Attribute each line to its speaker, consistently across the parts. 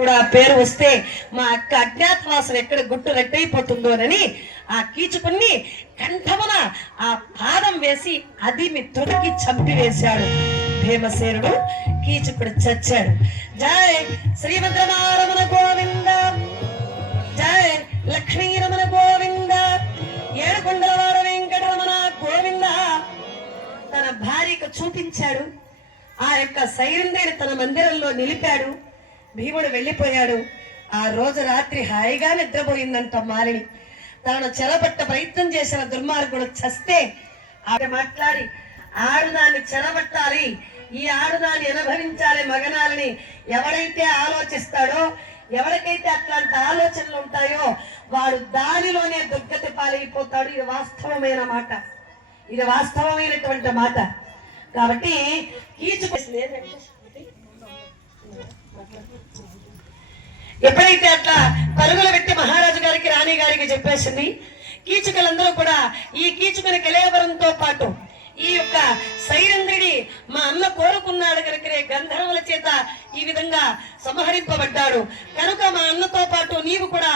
Speaker 1: కూడా పేరు వస్తే మా అక్క అజ్ఞాతవాసం ఎక్కడ గుట్టు రట్టయిపోతుందోనని ఆ కీచుకుని కంఠమున ఆ పాదం వేసి అది మీ తొడికి చంపివేశాడు. భీమసేనుడు కీచుకుడు చచ్చాడు. జయ శ్రీమంత్రమారమణ గోవింద జై లక్ష్మీరమణ గోవింద ఏడుకొండలవాడ వెంకటరమణ గోవింద తన భార్యకు చూపించాడు. ఆ యొక్క సైరంధ్రిని తన మందిరంలో నిలిపాడు. భీముడు వెళ్ళిపోయాడు. ఆ రోజు రాత్రి హాయిగా నిద్రపోయిందంట మాలిని. తాను చెరబట్ట ప్రయత్నం చేసిన దుర్మార్గుడు చస్తే ఆవిడ మాట్లాడి ఆడుదాన్ని చెరబట్టాలి ఈ ఆడుదాన్ని అనుభవించాలి మగనాలని ఎవడైతే ఆలోచిస్తాడో ఎవరికైతే అట్లాంటి ఆలోచనలు ఉంటాయో వాడు దానిలోనే దుర్గతి పాలైపోతాడు. ఇది వాస్తవమైన మాట. ఇది వాస్తవమైనటువంటి మాట. కాబట్టి కీచుకు ఎప్పుడైతే అట్లా పరుగులు పెట్టి మహారాజు గారికి రాణి గారికి చెప్పేసింది కీచుకలందరూ కూడా ఈ కీచుకుని కలేవరంతో పాటు ఈ యొక్క సైరంధ్రుడి మా అన్న కోరుకున్నాడు కనుకనే గంధర్వుల చేత ఈ విధంగా సంహరింపబడ్డాడు. కనుక మా అన్నతో పాటు నీవు కూడా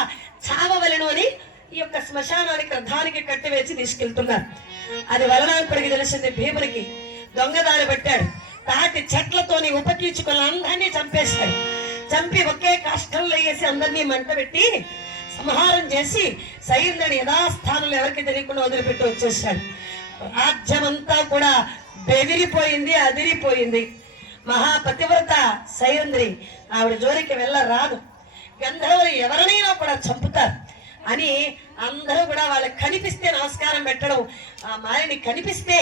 Speaker 1: చావవలను అని ఈ యొక్క శ్మశానానికి రథానికి కట్టివేసి తీసుకెళ్తున్నారు. అది వలనాంకుడికి తెలిసింది భీమునికి దొంగదారి పట్టాడు. తాటి చెట్ల వాళ్ళని ఉపకీచుకుని అందరినీ చంపేశాడు చంపి ఒకే కష్టంలో వేసి అందరినీ మంట పెట్టి సంహారం చేసి సైంద్రుని యథాస్థానంలో ఎవరికి తెలియకుండా వదిలిపెట్టి వచ్చేసాడు రాజ్యమంతా కూడా బెదిరిపోయింది అదిరిపోయింది. మహాపతివ్రత సైంద్రి ఆవిడ జోలికి వెళ్ళ రాదు గంధర్వులు ఎవరినైనా కూడా చంపుతారు. అని అందరూ కూడా వాళ్ళకి కనిపిస్తే నమస్కారం పెట్టడం ఆ మాయని కనిపిస్తే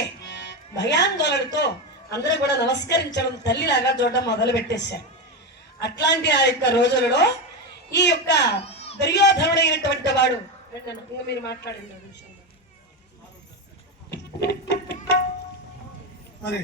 Speaker 1: భయాందోళనతో అందరూ కూడా నమస్కరించడం తల్లిలాగా చూడడం మొదలు పెట్టేశారు అట్లాంటి ఆ యొక్క రోజులలో ఈ యొక్క దుర్యోధనుడైనటువంటి వాడు ఇంకా మీరు మాట్లాడండి నిమిషం.
Speaker 2: మరి